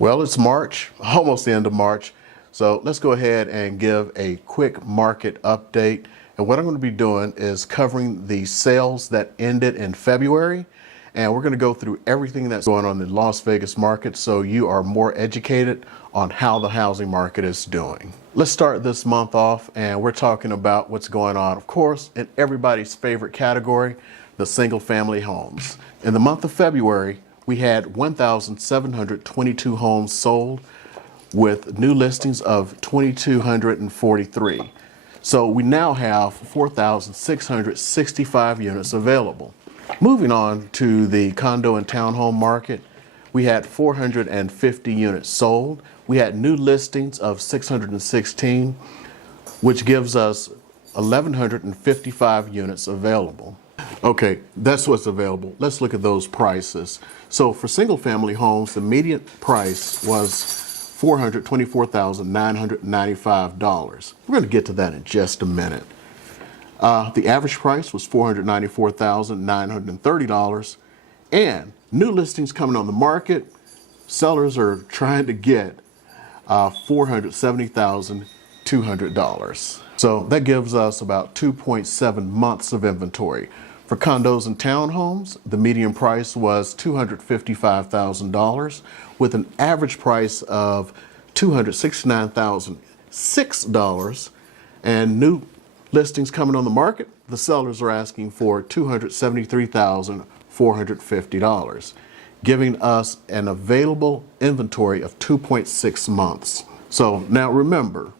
Well, it's March, almost the end of March. So let's go ahead and give a quick market update. And what I'm going to be doing is covering the sales that ended in February. And we're going to go through everything that's going on in the Las Vegas market so you are more educated on how the housing market is doing. Let's start this month off, and we're talking about what's going on, of course, in everybody's favorite category, the single family homes. In the month of February, we had 1,722 homes sold with new listings of 2,243. So we now have 4,665 units available. Moving on to the condo and townhome market, we had 450 units sold. We had new listings of 616, which gives us 1,155 units available. Okay, that's what's available. Let's look at those prices. So for single family homes, the median price was $424,995. We're going to get to that in just a minute. The average price was $494,930. And new listings coming on the market, sellers are trying to get $470,200. So that gives us about 2.7 months of inventory. For condos and townhomes, the median price was $255,000 with an average price of $269,006. And new listings coming on the market, the sellers are asking for $273,450, giving us an available inventory of 2.6 months. So now remember,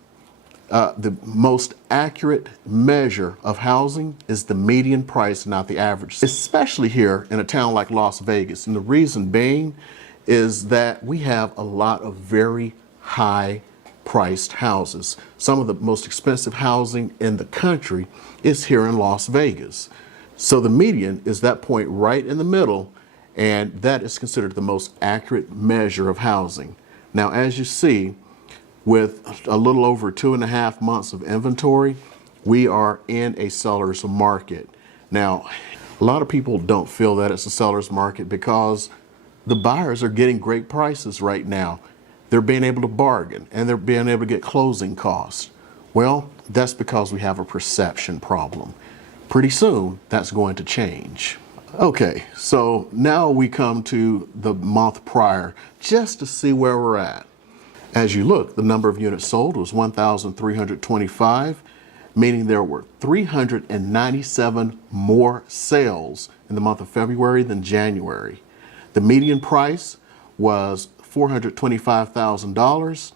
the most accurate measure of housing is the median price, not the average, especially here in a town like Las Vegas. And the reason being is that we have a lot of very high priced houses. Some of the most expensive housing in the country is here in Las Vegas. So the median is that point right in the middle, and that is considered the most accurate measure of housing. Now, as you see, with a little over 2.5 months of inventory, we are in a seller's market. Now, a lot of people don't feel that it's a seller's market because the buyers are getting great prices right now. They're being able to bargain and they're being able to get closing costs. Well, that's because we have a perception problem. Pretty soon, that's going to change. Okay, so now we come to the month prior just to see where we're at. As you look, the number of units sold was 1,325, meaning there were 397 more sales in the month of February than January. The median price was $425,000,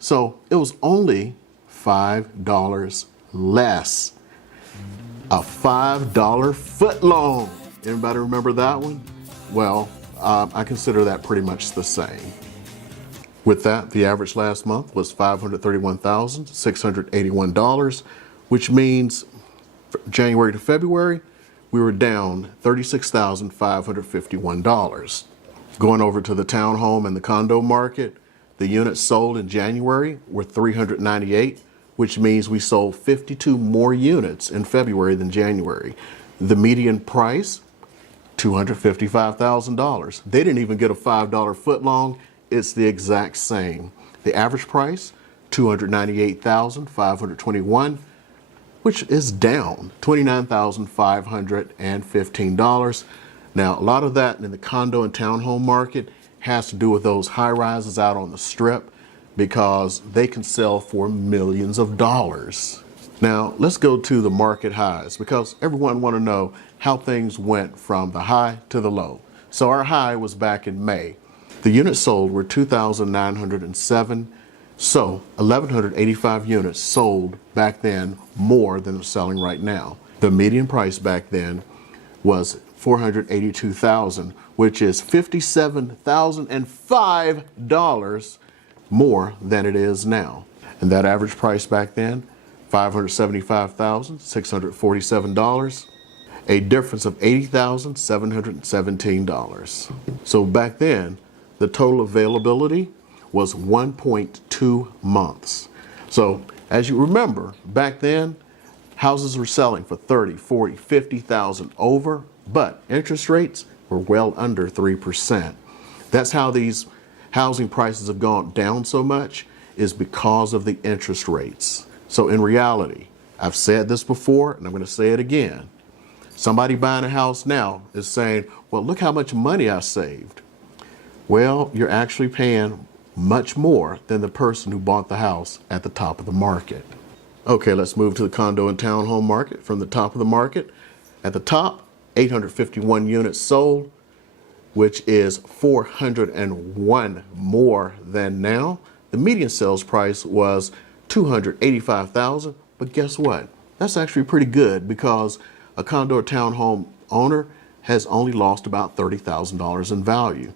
so it was only $5 less. A $5 foot loan. Anybody remember that one? Well, I consider that pretty much the same. With that, the average last month was $531,681, which means January to February, we were down $36,551. Going over to the townhome and the condo market, the units sold in January were 398, which means we sold 52 more units in February than January. The median price, $255,000. They didn't even get a $5 foot long. It's the exact same. The average price, $298,521, which is down $29,515. Now, a lot of that in the condo and townhome market has to do with those high rises out on the strip because they can sell for millions of dollars. Now, let's go to the market highs because everyone wants to know how things went from the high to the low. So our high was back in May. The units sold were 2,907, so 1,185 units sold back then, more than they're selling right now. The median price back then was $482,000, which is $57,005 more than it is now. And that average price back then, $575,647, a difference of $80,717. So back then, the total availability was 1.2 months. So as you remember, back then, houses were selling for 30, 40, 50,000 over, but interest rates were well under 3%. That's how these housing prices have gone down so much is because of the interest rates. So in reality, I've said this before and I'm going to say it again. Somebody buying a house now is saying, well, look how much money I saved. Well, you're actually paying much more than the person who bought the house at the top of the market. Okay, let's move to the condo and townhome market. From the top of the market, at the top, 851 units sold, which is 401 more than now. The median sales price was $285,000, but guess what? That's actually pretty good because a condo or townhome owner has only lost about $30,000 in value.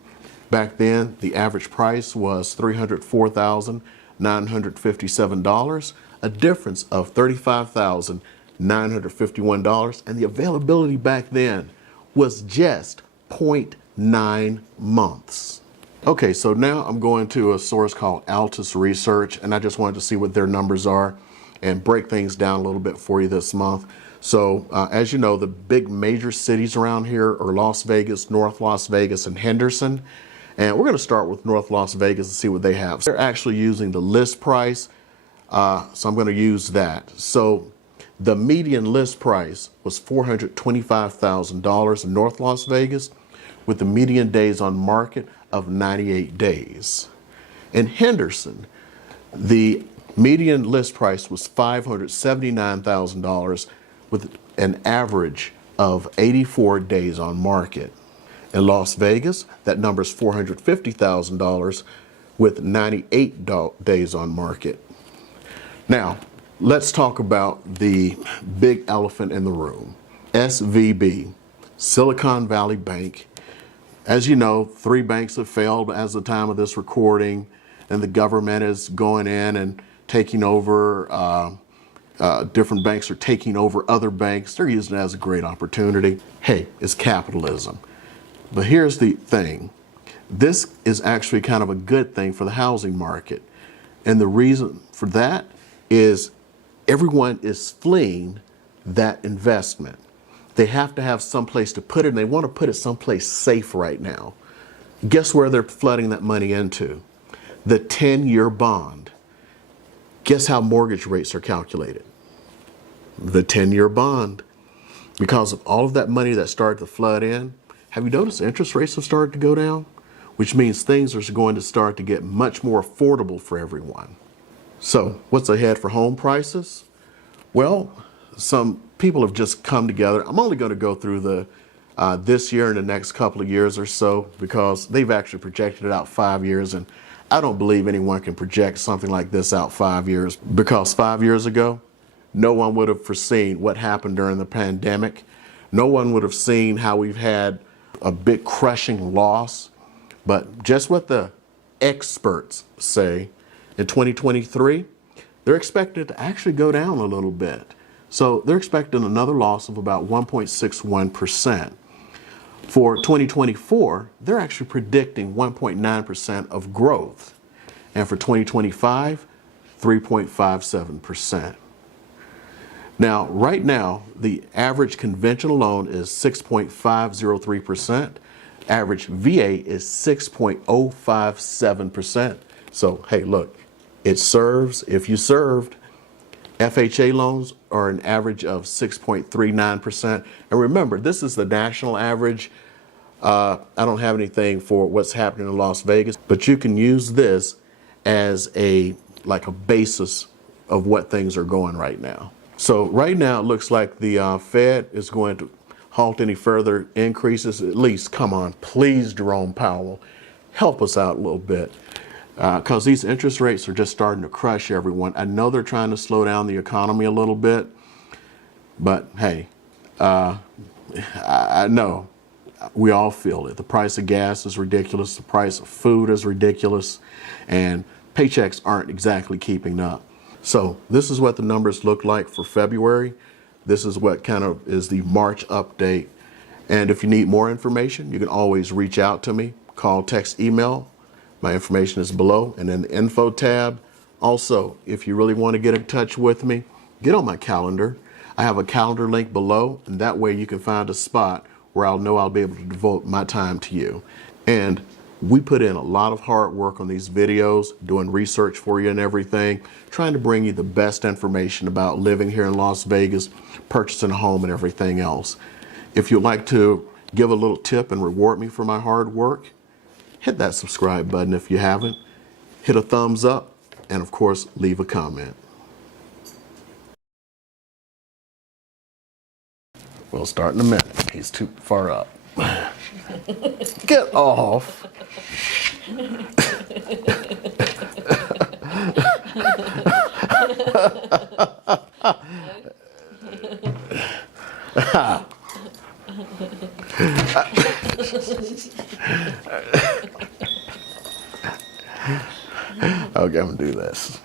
Back then, the average price was $304,957, a difference of $35,951, and the availability back then was just 0.9 months. Okay, so now I'm going to a source called Altus Research, and I just wanted to see what their numbers are and break things down a little bit for you this month. So as you know, the big major cities around here are Las Vegas, North Las Vegas, and Henderson. And we're going to start with North Las Vegas and see what they have. They're actually using the list price, so I'm going to use that. So the median list price was $425,000 in North Las Vegas, with the median days on market of 98 days. In Henderson, the median list price was $579,000 with an average of 84 days on market. In Las Vegas, that number is $450,000 with 98 days on market. Now, let's talk about the big elephant in the room. SVB, Silicon Valley Bank. As you know, 3 banks have failed as of the time of this recording, and the government is going in and taking over, different banks are taking over other banks. They're using it as a great opportunity. Hey, it's capitalism. But here's the thing. This is actually kind of a good thing for the housing market. And the reason for that is everyone is fleeing that investment. They have to have some place to put it, and they want to put it someplace safe right now. Guess where they're flooding that money into? The 10-year bond. Guess how mortgage rates are calculated? The 10-year bond. Because of all of that money that started to flood in, have you noticed interest rates have started to go down? Which means things are going to start to get much more affordable for everyone. So what's ahead for home prices? Well, some people have just come together. I'm only going to go through the this year and the next couple of years or so because they've actually projected it out 5 years, and I don't believe anyone can project something like this out 5 years because 5 years ago, no one would have foreseen what happened during the pandemic. No one would have seen how we've had a big crushing loss. But just what the experts say, in 2023, they're expected to actually go down a little bit. So they're expecting another loss of about 1.61%. For 2024, they're actually predicting 1.9% of growth. And for 2025, 3.57%. Now, right now, the average conventional loan is 6.503%. Average VA is 6.057%. So, hey, look, it serves if you served. FHA loans are an average of 6.39%. And remember, this is the national average. I don't have anything for what's happening in Las Vegas, but you can use this as a basis of what things are going right now. So right now it looks like the Fed is going to halt any further increases. At least, come on, please, Jerome Powell, help us out a little bit. Because these interest rates are just starting to crush everyone. I know they're trying to slow down the economy a little bit, but hey, I know we all feel it. The price of gas is ridiculous. The price of food is ridiculous, and paychecks aren't exactly keeping up. So this is what the numbers look like for February. This is what kind of is the March update. And if you need more information, you can always reach out to me, call, text, email. My information is below and in the info tab. Also, if you really want to get in touch with me, get on my calendar. I have a calendar link below, and that way you can find a spot where I'll know I'll be able to devote my time to you. And We put in a lot of hard work on these videos, doing research for you and everything, trying to bring you the best information about living here in Las Vegas, purchasing a home and everything else. If you'd like to give a little tip and reward me for my hard work, hit that subscribe button if you haven't, hit a thumbs up, and of course, leave a comment. We'll start in a minute. He's too far up. Get off. Okay, I'm gonna do this.